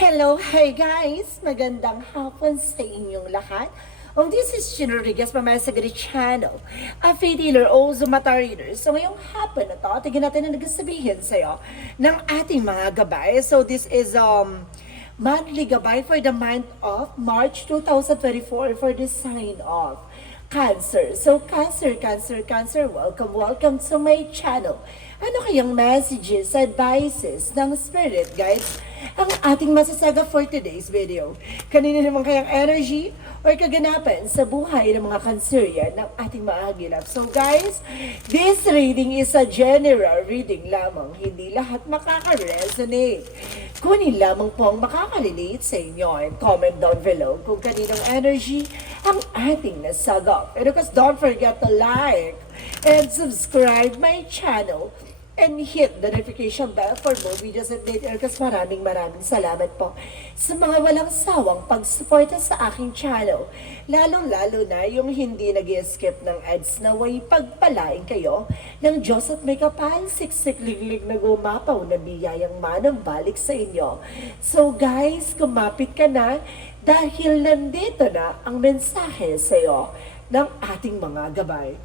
Hello, hi guys! Magandang hapon sa inyong lahat. This is Gina Rodriguez from my Sagari channel, a faith healer o Zumata reader. So ngayong hapon na to, tignan natin na nagsasabihin sa'yo ng ating mga gabay. So this is monthly gabay for the month of March 2024 for the sign of Cancer. So Cancer, welcome to my channel. Ano kayang messages, advices ng spirit guides ang ating masasaga for today's video? Kanina naman kayang energy or kaganapan sa buhay ng mga Cancerian ng ating maagilap. So guys, this reading is a general reading lamang. Hindi lahat makaka-resonate. Kunin lamang po ang makaka-relate sa inyo and comment down below kung kaninang energy ang ating nasagap. And of course, don't forget to like and subscribe my channel and hit the notification bell for more videos and later. Kasi maraming salamat po sa mga walang sawang pagsuporta sa aking channel. Lalong-lalo na yung hindi nag-skip ng ads na way pagpalain kayo ng Diyos at may kapal, siksik-liglig na gumapaw na biyayang manang balik sa inyo. So guys, kumapit ka na dahil nandito na ang mensahe sa iyo ng ating mga gabay.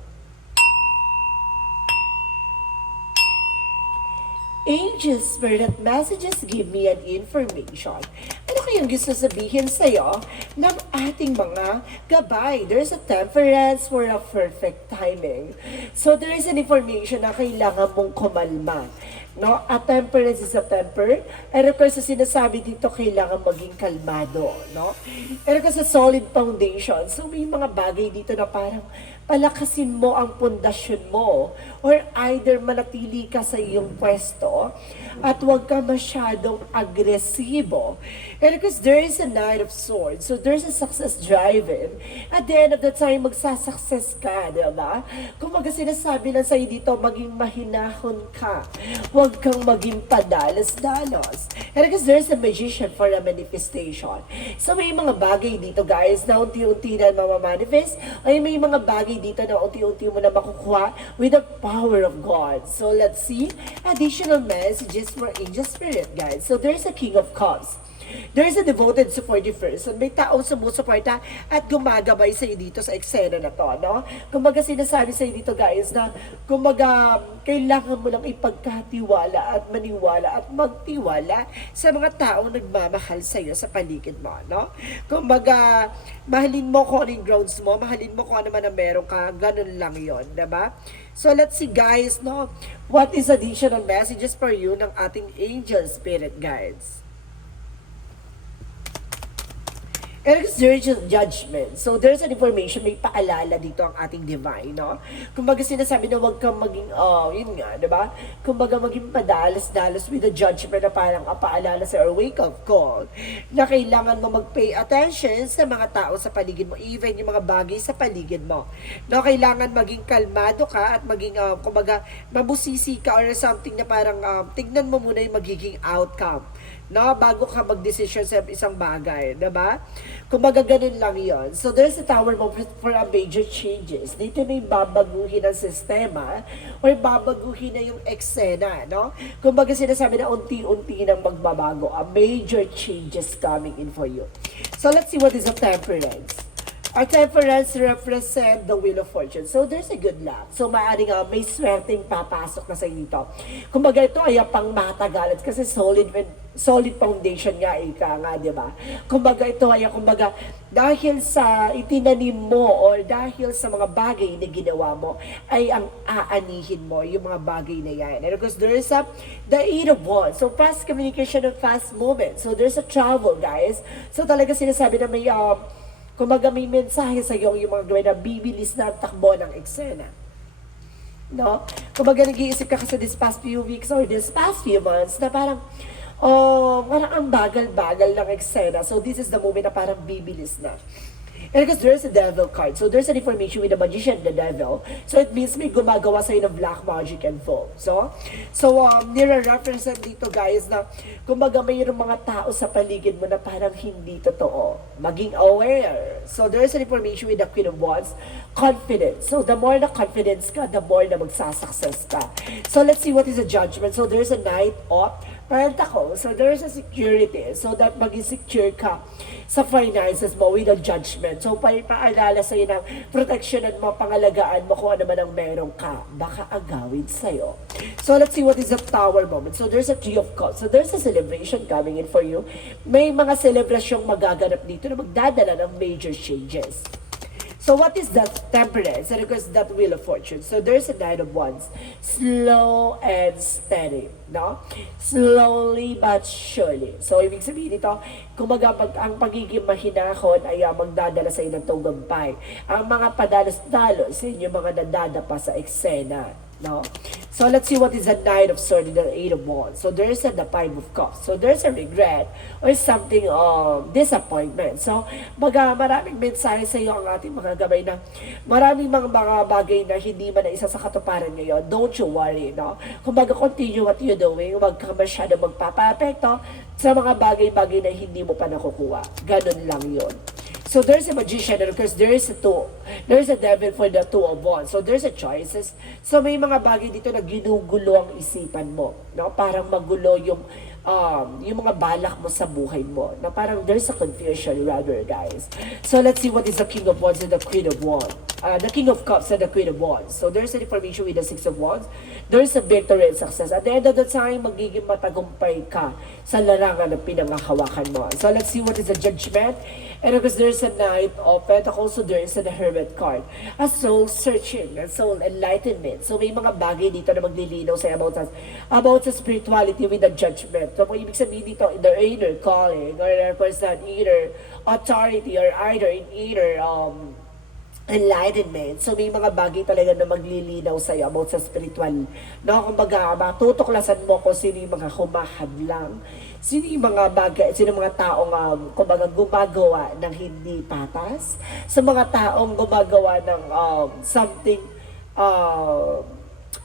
Angel Spirit Messages give me an information. Ano kayang gusto sabihin sa'yo ng ating mga gabay? There's a temperance for a perfect timing. So there is an information na kailangan mong kumalma. No? A temperance is a temper. And of course, sinasabi dito, kailangan maging kalmado. No? And of course, a solid foundation. So may mga bagay dito na parang palakasin mo ang pundasyon mo or either manatili ka sa iyong pwesto at huwag ka masyadong agresibo. And because there is a Knight of Swords, so there's a success driven. At the end of the time, magsasuccess ka, diba? Kung sinasabi lang sa'yo dito, maging mahinahon ka. Huwag kang maging padalos-dalos. And because there's a magician for a manifestation. So may mga bagay dito guys na unti-unti na mamamanifest, ay may mga bagay dito na unti-unti mo na makukuha with the power of God. So let's see additional messages for Angel Spirit guys. So there's a King of Cups. There is a devoted supportive person. May taong sumusuporta at gumagabay sa iyo dito sa eksena na to, no? Kumbaga sinasabi sa iyo dito guys na kumbaga kailangan mo lang ipagkatiwala at maniwala at magtiwala sa mga taong nagmamahal sa iyo sa paligid mo, no? Kumbaga mahalin mo kung ano yung grounds mo, mahalin mo kung ano man ang meron ka, ganun lang yon, diba? So let's see guys, no? What is additional messages for you ng ating Angel Spirit guides? Exercise judgment. So, there's an information, may paalala dito ang ating divine, no? Kumbaga sinasabi na huwag kang maging, yun nga, diba? Kumbaga maging padalas-dalas with a judgment na parang paalala sa or wake-up call na kailangan mo mag-pay attention sa mga tao sa paligid mo, even yung mga bagay sa paligid mo. No, kailangan maging kalmado ka at maging, kumbaga, mabusisi ka or something na parang tignan mo muna yung magiging outcome, no? Bago ka mag-decision sa isang bagay, diba? Kumbaga ganun lang yon. So there's a tower moment for a major changes. Dito may babaguhin ang sistema or babaguhin na yung eksena, no? Kumbaga sinasabi na unti-unti nang magbabago. A major changes coming in for you. So let's see what is a temperance. Our temperance represent the wheel of fortune. So there's a good luck. So maaaring may swerteng papasok na sa dito. Kumbaga ito ay pang matagalan kasi solid foundation nga ika nga, di ba? Kumbaga ito ay kumbaga dahil sa itinanim mo or dahil sa mga bagay na ginawa mo ay ang aanihin mo yung mga bagay na yan. And of course there is the Eight of Wands. So fast communication and fast movement. So there's a travel guys. So talaga sinasabi na may kumbaga may mensahe sa iyo yung mga gawin na bibilis na takbo ng eksena. No? Kumbaga nag-iisip ka kasi this past few weeks or this past few months na parang, parang ang bagal-bagal ng eksena. So this is the moment na parang bibilis na. And because there's a devil card. So there's an information with the magician, the devil. So it means may gumagawa sa'yo ng black magic and foe. So nire-represent dito guys na kumbaga mayroong mga tao sa paligid mo na parang hindi totoo. Maging aware. So there's an information with the Queen of Wands. Confidence. So the more na confidence ka, the more na magsasuccess ka. So let's see what is the judgment. So there's a Knight of Pentacle, so there's a security, so that maging secure ka sa finances mo with a judgment. So, paalala sa'yo ng proteksyonan mo, pangalagaan mo kung ano man ang meron ka. Baka agawin sa'yo. So, let's see what is the Tower moment. So, there's a Three of Cups. So, there's a celebration coming in for you. May mga celebrasyong magaganap dito na magdadala ng major changes. So what is that Temperance? And of course, that Wheel of Fortune. So there's a Nine of Wands. Slow and steady, no? Slowly but surely. So ibig sabihin nito, kumaga ang pagiging mahinahon ay magdadala sa inyo ng tagumpay. Ang mga padalos-dalos sa inyo mga nadadapa sa eksena. No? So let's see what is the Nine of Swords and the Eight of Wands. So there's the Five of Cups. So there's a regret or something disappointment. So maraming mensahe sa iyo ang ating mga gabay na maraming mga bagay na hindi man na isa sa katuparan ngayon. Don't you worry, no? Kung continue what you're doing, huwag ka masyado magpapa-apekto sa mga bagay-bagay na hindi mo pa nakukuha. Ganun lang yun. So there's a Magician, and of course there's a Devil for the Two of Wands. So there's a choices. So may mga bagay dito na ginugulo ang isipan mo, no? Parang magulo yung mga balak mo sa buhay mo. Na parang there's a confusion rather, guys. So let's see what is the King of Wands and the Queen of Wands. The King of Cups and the Queen of Wands. So there's an information with the Six of Wands. There's a victory and success. At the end of the time, magiging matagumpay ka sa larangan ng pinangahawakan mo. So let's see what is the Judgment. And of course, there's a Knight of Pentacles. So there is a Hermit card. A soul searching and soul enlightenment. So may mga bagay dito na maglilinaw sa about sa spirituality with the Judgment. So kung ibig sabihin dito, the inner calling, or of course that inner authority, or either enlightenment. So may mga bagay talaga na maglilinaw sa iyo about sa spiritual. No, kumbaga, matutuklasan mo kung sino yung mga humahadlang, sino yung mga bagay, sino yung mga taong kumbaga gumagawa ng hindi patas, sa mga taong gumagawa ng something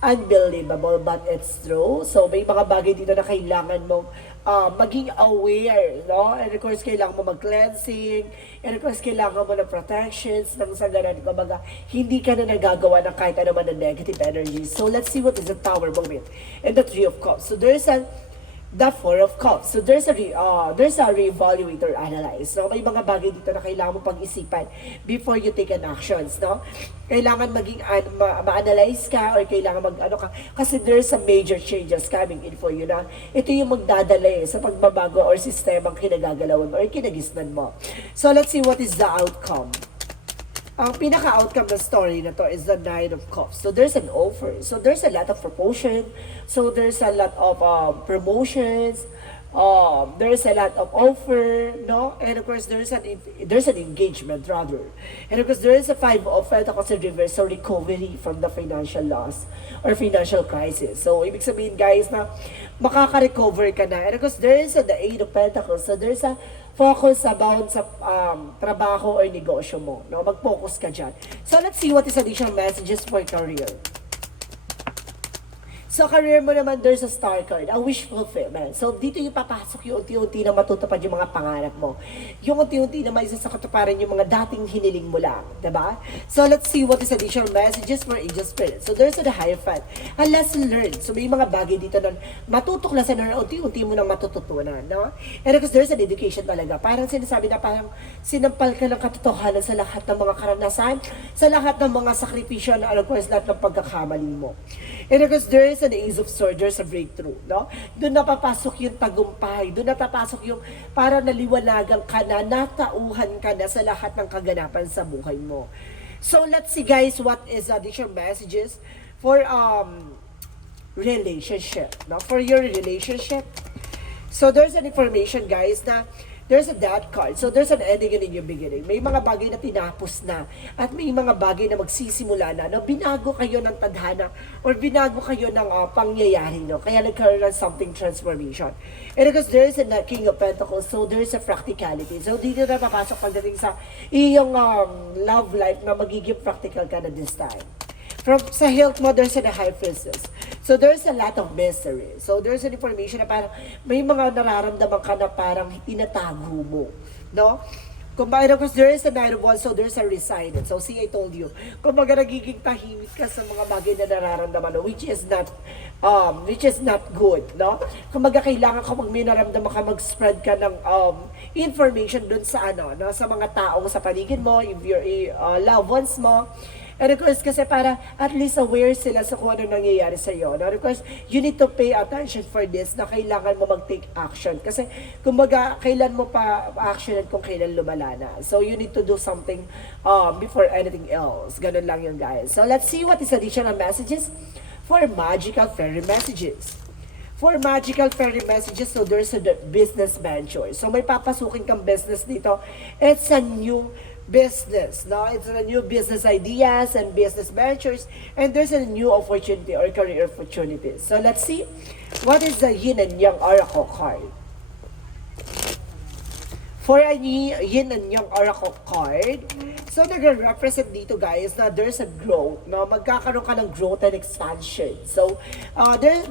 unbelievable but it's true. So may mga bagay dito na kailangan mong maging aware, no? And of course, kailangan mo mag-cleansing, and of course, kailangan mo ng protections, nang sa ganun, kumbaga, hindi ka na nagagawa ng kahit ano man ng negative energy. So let's see what is the Tower moment and the Three of Cups. So there's the Four of Cups. So there's a re-evaluate or analyze. So may mga bagay dito na kailangan mo pag-isipan before you take an actions, no? Kailangan maging ma-analyze ka or kailangan ka kasi there's a major changes coming in for you na ito yung magdadala sa pagbabago or sistemang kinagagalawan mo or kinagisnan mo. So let's see what is the outcome. Ang pinaka-outcome ng story na to is the Nine of Cups. So there's an offer. So there's a lot of promotion. So there's a lot of promotions. There's a lot of offer, no? And of course, there's an engagement rather. And of course, there is a Five of Pentacles in reverse, so recovery from the financial loss or financial crisis. So ibig sabihin, guys, na makaka-recover ka na. And of course, there is the Eight of Pentacles. So there's a focus about sa trabaho or negosyo mo, no? Mag-focus ka dyan. So let's see what is additional messages for career. So, career mo naman, there's a star card, a wish fulfillment. So, dito yung papasok yung unti-unti na matutupad yung mga pangarap mo. Yung unti-unti na maisa sa katuparan yung mga dating hiniling mo lang. Diba? So, let's see what is additional messages for Angel Spirit. So, there's the Hierophant, a lesson learned. So, may mga bagay dito na matutuklasan na unti-unti mo nang matututunan. No? And of course, there's an education talaga. Parang sinasabi na parang sinampal ka ng katotohanan sa lahat ng mga karanasan, sa lahat ng mga sakripisyo, and of course, lahat ng pagkakamali mo. And of course, there is an Ace of Swords, there's a breakthrough, no? Doon napapasok yung tagumpay, doon napapasok yung para naliwanagan ka na, natauhan ka na sa lahat ng kaganapan sa buhay mo. So, let's see, guys, what is additional messages for relationship, no? For your relationship. So, there's an information, guys, na there's a Death card. So, there's an ending and a new beginning. May mga bagay na tinapos na at may mga bagay na magsisimula na binago kayo ng tadhana or binago kayo ng pangyayari, no? Kaya nagkaroon ng something transformation. And because there's a King of Pentacles, so there's a practicality. So, dito na papasok pagdating sa iyong love life na magiging practical ka na this time. Sa health mo, there's a High Priestess. So, there's a lot of mystery. So, there's an information na parang may mga nararamdaman ka na parang tinatago mo. No? Kumbaga, because there is a Nine of Wands, so there's a resigned. So, see, I told you. Kumbaga, nagiging tahimik ka sa mga bagay na nararamdaman mo, which is not good, no? Kumbaga, kailangan kapag may naramdaman ka, mag-spread ka ng information dun sa ano, no? Sa mga taong sa paligid mo, if your loved ones mo. And of course, kasi para at least aware sila sa kung ano nangyayari sa iyo. No? Of course, you need to pay attention for this na kailangan mo mag-take action. Kasi, kumbaga, kailan mo pa action at kung kailan lumala na. So, you need to do something before anything else. Ganun lang yun, guys. So, let's see what is additional messages for magical fairy messages. For magical fairy messages, so there's a business venture. So, may papasukin kang business dito. It's a new business, no? It's a new business ideas and business ventures, and there's a new opportunity or career opportunities. So let's see, what is the Yin and Yang Oracle card? For a Yin and Yang Oracle card, so nag-represent dito, guys, na there's a growth, no? Magkakaroon ka ng growth and expansion. So,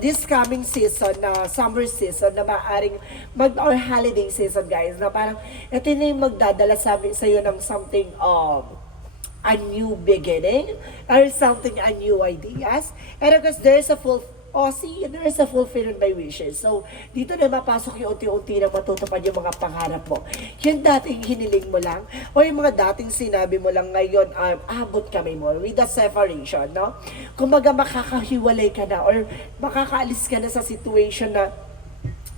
this coming season, na summer season, na maaaring or holiday season, guys, na parang ito na yung magdadala sa iyo ng something, a new beginning, or something, a new ideas. And of course, there's a there is a fulfillment by wishes. So, dito na mapasok yung unti-unti na matutupad yung mga pangarap mo. Yung dating hiniling mo lang, o yung mga dating sinabi mo lang ngayon, abot kami mo, with the separation, no? Kumbaga makakahiwalay ka na, or makakaalis ka na sa situation na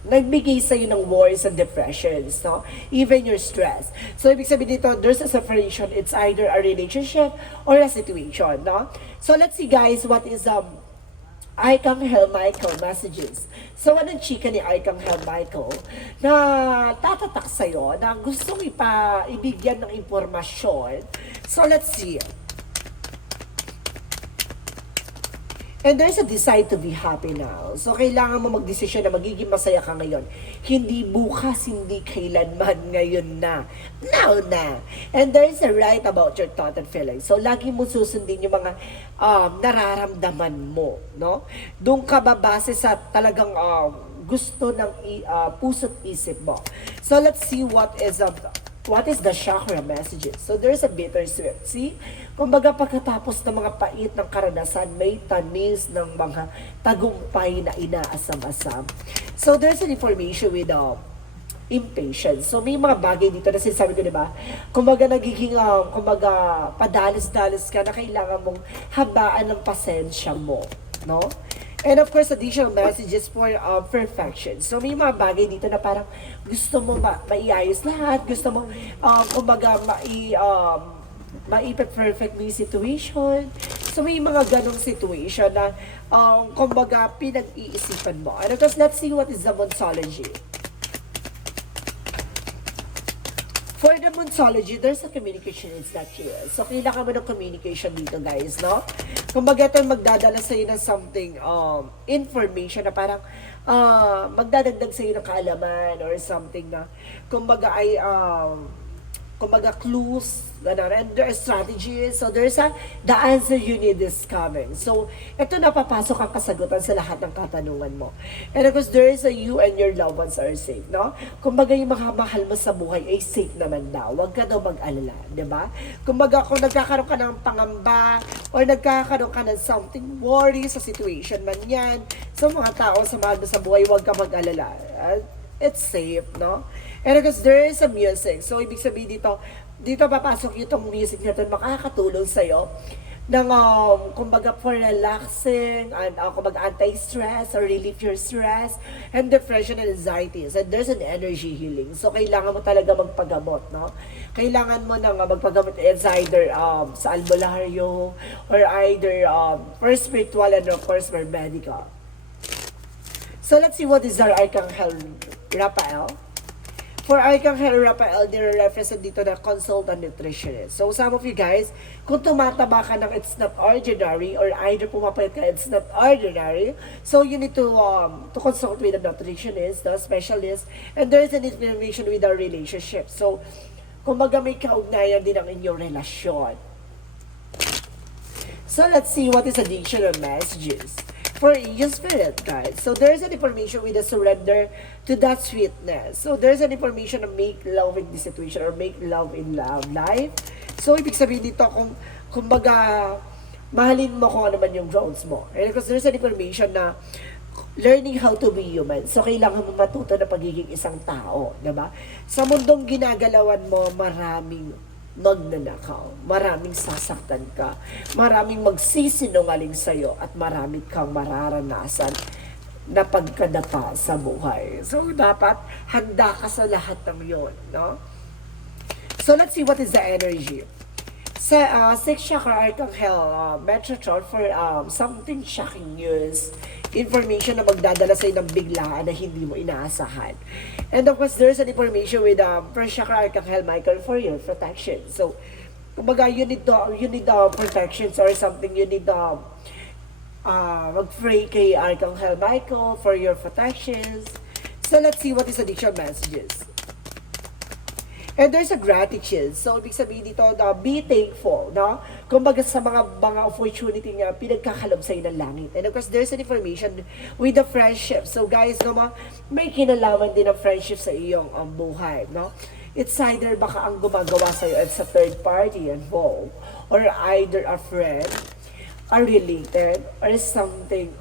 nagbigay sa'yo ng worries and depressions, no? Even your stress. So, ibig sabihin dito, there's a separation. It's either a relationship or a situation, no? So, let's see, guys, what is Archangel Michael messages. So, anong chika ni Archangel Michael na tatatak sa'yo, na gustong ibigyan ng impormasyon. So, let's see. And there's a desire to be happy now. So, kailangan mo magdesisyon na magiging masaya ka ngayon. Hindi bukas, hindi kailanman, ngayon na. Now na. And there's a right about your thought and feelings. So, lagi mo susundin yung mga nararamdaman mo, no? Doon ka babase sa talagang gusto ng puso't isip mo. So, let's see what is the chakra messages. So, there's a bittersweet. See? Kumbaga, pagkatapos ng mga pait ng karanasan, may tamis ng mga tagumpay na inaasam-asam. So, there's an information with impatience. So, may mga bagay dito na sinasabi ko, di ba? Kumbaga, nagiging, padalos-dalos ka na kailangan mong habaan ng pasensya mo. No? And of course, additional messages for perfection. So, may mga bagay dito na parang gusto mo maiayos lahat, gusto mo, kumbaga, maipe-perfect mo yung situation. So, may mga ganong situation na, kumbaga, pinag-iisipan mo. And of course, let's see what is the Monsology. For the Monsology, there's a communication is not here. So, kailangan mo ng communication dito, guys, no? Kumbaga, ito magdadala sa'yo ng something, information na parang, magdadagdag sa'yo ng kaalaman or something na, kumbaga, ay, kumbaga, clues, ganun, and there are strategies. So, there's the answer you need is coming. So, ito napapasok ang kasagutan sa lahat ng katanungan mo. And of course, there is you and your loved ones are safe, no? Kumbaga, yung mga mahal mo sa buhay ay safe naman daw. Huwag ka daw mag-alala, di ba? Kumbaga, kung nagkakaroon ka ng pangamba or nagkakaroon ka ng something worry sa situation man yan, sa mga tao sa mahal mo sa buhay, huwag ka mag-alala. It's safe, no? And because there is a music. So, ibig sabihin dito papasok itong music na ito, makakatulong sa'yo ng, kumbaga, for relaxing, and kumbaga, anti-stress, or relieve your stress, and depression and anxieties. And there's an energy healing. So, kailangan mo talaga magpagamot, no? Kailangan mo nang magpagamot. It's either sa albularyo, or either for spiritual and of course for medical. So, let's see what is our Archangel Raphael. For Archangel Raphael, nire-represent dito na consultant nutritionist. So, some of you guys, kung tumataba ka ng it's not ordinary, or either pumapayat ka, it's not ordinary, so you need to consult with a nutritionist, a specialist, and there is an information with our relationship. So, kumbaga may kaugnayan din ang inyong relasyon. So, let's see what is additional messages for your spirit guide. So there's an information with a surrender to that sweetness. So there's an information na make love in this situation or make love in love life. So ibig sabihin dito kumbaga mahalin mo kung ano man yung grounds mo. And because there's an information na learning how to be human. So, kailangan mo matuto na pagiging isang tao, diba? Sa mundong ginagalawan mo, maraming magnanakaw, maraming sasaktan ka, maraming magsisinungaling sa'yo, at marami kang mararanasan na pagkadapa sa buhay. So, dapat handa ka sa lahat ng yun, no? So, let's see what is the energy. Sa sixth chakra archangel Metatron for something shocking news, information na magdadala sa'yo ng biglaan na hindi mo inaasahan. And of course, there's an information with first chakra archangel Michael for your protection. So, kumbaga, you need protections or something, you need mag-pray kay Archangel Michael for your protections. So, let's see what is additional messages. And there's a gratitude. So, ibig sabihin dito na be thankful, no? Kumbaga sa mga opportunity nga pinagkakalob sa'yo ng langit. And of course, there's an information with the friendship. So, guys, no, may kinalaman din ng friendship sa iyong buhay, no? It's either baka ang gumagawa sa'yo at sa third party involved, or either a friend, are related, or something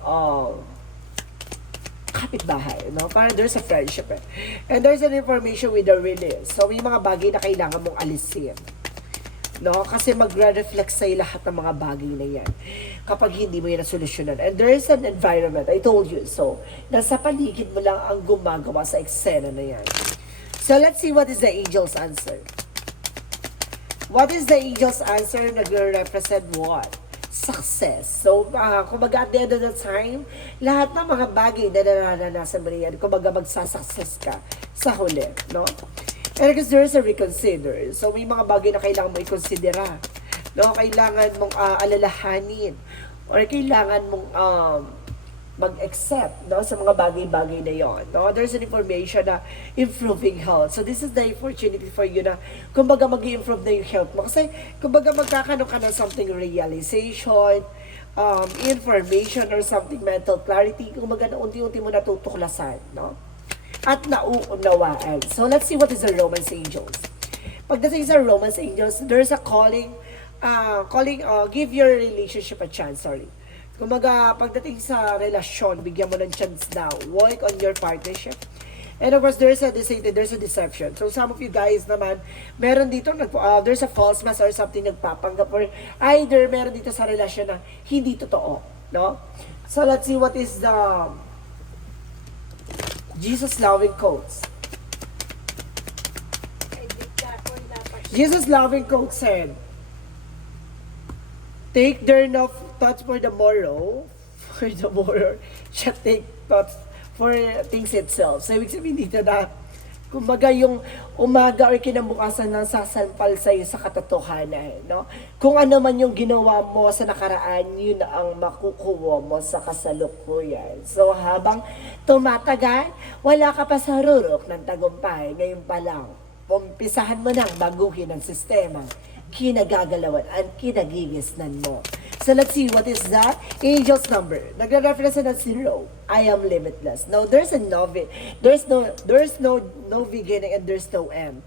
kapitbahay, no? Parang there's a friendship, eh. And there's an information with the release. So, may mga bagay na kailangan mong alisin, no? Kasi magre-reflect sa'yo lahat ng mga bagay na yan kapag hindi mo yan nasolusyonan. And there is an environment, I told you so, nasa paligid mo lang ang gumagawa sa eksena na yan. So, let's see what is the angel's answer. What is the angel's answer? Nagre-represent what? Success. So, kumbaga at the end of the time, lahat ng mga bagay na nararanasan mo yan, kumbaga magsasuccess ka sa huli, no? And because there is a reconsider. So, may mga bagay na kailangan mo i-considera, no? Kailangan mong alalahanin, or kailangan mong mag-accept, no, sa mga bagay-bagay na yon, no? There's an information na improving health. So this is the opportunity for you na kumbaga mag-improve na yung health mo. Kasi kumbaga magkakaroon ka ng something realization, information or something mental clarity. Kumbaga na unti-unti mo natutuklasan, no? At nauunawaan. So let's see what is the Romance Angels. Pagdating sa Romance Angels, there's a calling, give your relationship a chance, Kumaga, pagdating sa relasyon, bigyan mo ng chance daw. Work on your partnership. And of course, there's a deception. So some of you guys naman, meron dito, there's a false mask or something nagpapanggap, or either meron dito sa relasyon na hindi totoo, no? So let's see what is the Jesus loving quotes. Jesus loving quote said, take their no thoughts for the morrow, siya take thoughts for things itself. So, ibig sabihin dito na, kumbaga yung umaga or kinabukasan ng sasampal sa'yo sa katotohanan, no? Kung ano man yung ginawa mo sa nakaraan, yun ang makukuha mo sa kasalukuyan. So, habang tumatagal, wala ka pa sa rurok ng tagumpay. Ngayon pa lang, umpisahan mo nang baguhin ang sistema, kinagagalawan at kinagigisnan mo. So let's see what is that angel's number. Nagre-reference na 0. I am limitless. Now there's no beginning and there's no end.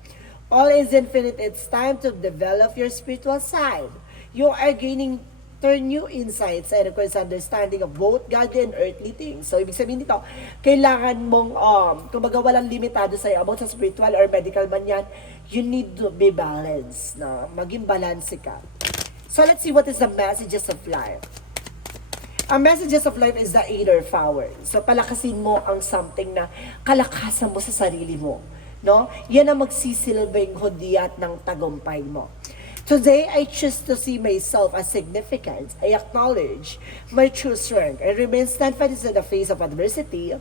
All is infinite. It's time to develop your spiritual side. You are gaining new insights and of course understanding of both godly and earthly things. So ibig sabihin dito, kailangan mong kumbaga walang limitado sa about sa spiritual or medical man yan. You need to be balanced, na maging balance ka. So let's see what is the messages of life. Ang messages of life is the inner power. So palakasin mo ang something na kalakasan mo sa sarili mo, no? Yan ang magsisilbing hudyat ng tagumpay mo. Today, I choose to see myself as significant. I acknowledge my true strength and remain steadfast in the face of adversity.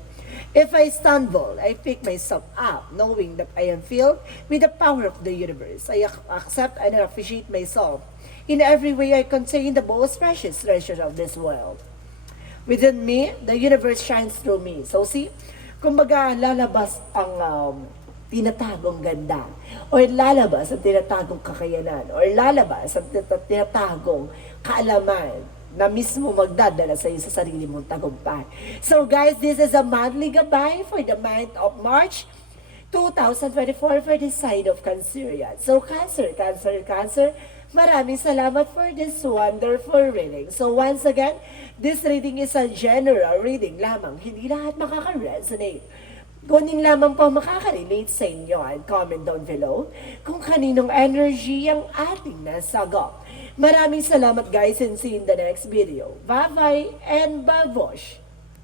If I stumble, I pick myself up, knowing that I am filled with the power of the universe. I accept and appreciate myself. In every way, I contain the most precious treasure of this world. Within me, the universe shines through me. So see, kumbaga lalabas ang tinatagong ganda, or lalabas ang tinatagong kakayanan, or lalabas ang tinatagong kaalaman, na mismo magdadala sa iyo sa sarili mong tagumpay. So guys, this is a monthly gabay for the month of March 2024 for the sign of Cancer. So Cancer, maraming salamat for this wonderful reading. So once again, this reading is a general reading lamang. Hindi lahat makaka-resonate. Kunin lamang po makaka-relate sa inyo and comment down below kung kaninong energy ang ating nasagot. Maraming salamat guys and see you in the next video. Bye-bye and babosh!